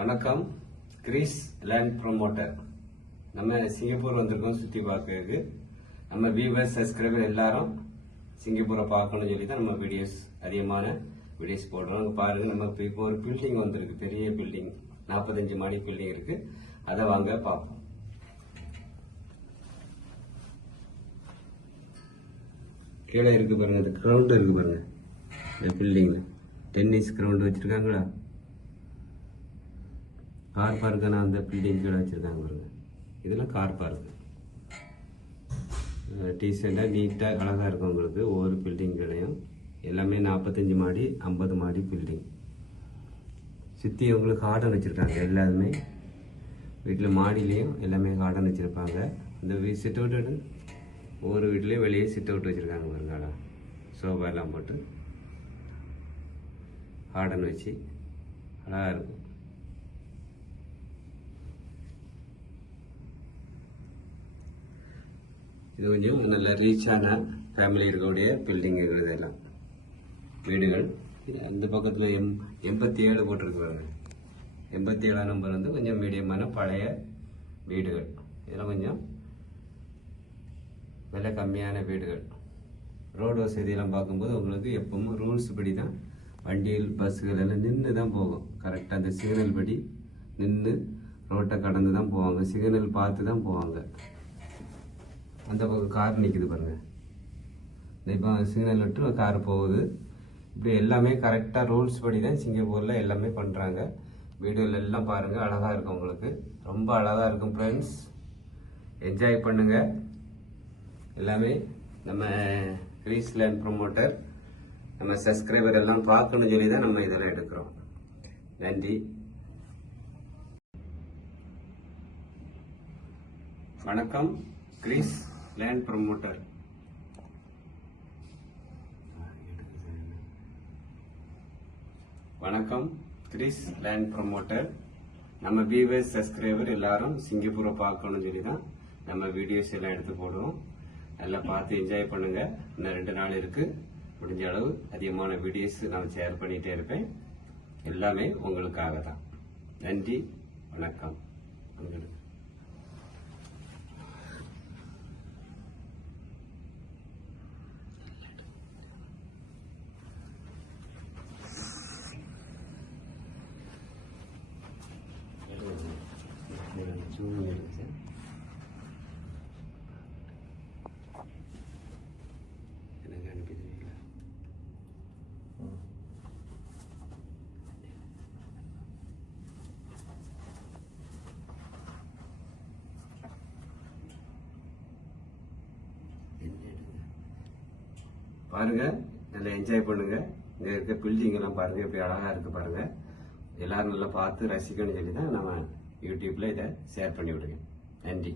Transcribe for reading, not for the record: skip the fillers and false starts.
வணக்கம். Greece land promoter. நம்ம Singapore வந்திருக்கோம் சுற்றி பார்க்கறதுக்கு. நம்ம வியூவர்ஸ் சப்ஸ்கிரைபர் எல்லாரும் சிங்கப்பூரை பார்க்கணும்னு சொல்லி தான் நம்ம அதிகமான வீடியோஸ் போடுறோம். அங்கே பாருங்க, நம்ம இப்போ ஒரு பில்டிங் வந்திருக்கு, பெரிய பில்டிங், 45 மாடி பில்டிங் இருக்கு. அதை வாங்க பார்ப்போம். கீழே இருக்கு பாருங்க, இந்த கிரவுண்ட் இருக்கு பாருங்க. இந்த பில்டிங்ல டென்னிஸ் கிரவுண்ட் வச்சிருக்காங்களா, கார் பார்க்குன்னா அந்த பில்டிங் கீழே வச்சுருக்காங்க பாருங்க. இதெல்லாம் கார் பார்க்கு. டீசெண்டாக நீட்டாக அழகாக இருக்கும் உங்களுக்கு. ஒவ்வொரு பில்டிங் கீழையும் எல்லாமே 45 மாடி 50 மாடி பில்டிங். சுற்றி உங்களுக்கு கார்டன் வச்சுருக்காங்க. எல்லாருமே வீட்டில் மாடியிலையும் எல்லாமே கார்டன் வச்சுருப்பாங்க. இந்த சிட் அவுட் ஒவ்வொரு வீட்லேயும் வெளியே சிட் அவுட் வச்சுருக்காங்க பாருங்க. சோஃபா எல்லாம் போட்டு கார்டன் வச்சு அழகாக இருக்கும். இது கொஞ்சம் நல்ல ரீச்சான ஃபேமிலி இருக்கக்கூடிய பில்டிங் இருக்கிறது எல்லாம் வீடுகள். அந்த பக்கத்தில் 87 போட்டிருக்கு பாருங்க. 87ஆம் நம்பர் வந்து கொஞ்சம் மீடியமான பழைய வீடுகள். இதெல்லாம் கொஞ்சம் விலை கம்மியான வீடுகள். ரோடு வசதியெல்லாம் பார்க்கும்போது உங்களுக்கு எப்பவும் ரூல்ஸ் படி தான் வண்டிகள் பஸ்ஸுகள் எல்லாம் நின்று தான் போகும். கரெக்டாக அந்த சிக்னல் படி நின்று ரோட்டை கடந்து தான் போவாங்க. சிக்னல் பார்த்து தான் போவாங்க. அந்த பக்கம் கார் நிற்குது பாருங்க. இப்போ சிக்னல் விட்டு கார் போகுது. இப்படி எல்லாமே கரெக்டாக ரூல்ஸ் படி தான் சிங்கப்பூரில் எல்லாமே பண்ணுறாங்க. வீடியோவில் எல்லாம் பாருங்கள், அழகாக இருக்கும் உங்களுக்கு. ரொம்ப அழகாக இருக்கும் ஃப்ரெண்ட்ஸ். என்ஜாய் பண்ணுங்கள். எல்லாமே நம்ம கிரீஸ் லேண்ட் ப்ரொமோட்டர் நம்ம சப்ஸ்கிரைபர் எல்லாம் பார்க்கணும்னு சொல்லி தான் நம்ம இதெல்லாம் எடுக்கிறோம். நன்றி. வணக்கம். Greece land promoter. வணக்கம். Greece land promoter. நம்ம வியூவர்ஸ் சப்ஸ்கிரைபர் எல்லாரும் சிங்கப்பூரை பார்க்கணும்னு சொல்லி தான் நம்ம வீடியோஸ் எல்லாம் எடுத்து போடுவோம். நல்லா பார்த்து என்ஜாய் பண்ணுங்க. இன்னும் 2 நாள் இருக்கு. முடிஞ்ச அளவு அதிகமான வீடியோஸ் நான் ஷேர் பண்ணிட்டே இருப்பேன். எல்லாமே உங்களுக்காக தான். நன்றி, வணக்கம். எனக்கு அனுப்பிடுவீங்களா? பாருங்க, நல்லா என்ஜாய் பண்ணுங்க. இங்க இருக்க பில்டிங் எல்லாம் பாருங்க, எப்படி அழகா இருக்கு பாருங்க. எல்லாரும் நல்லா பார்த்து ரசிக்கணும்னு சொல்லி தான் நம்ம யூடியூப்ல இதை ஷேர் பண்ணி விடுங்க. நன்றி.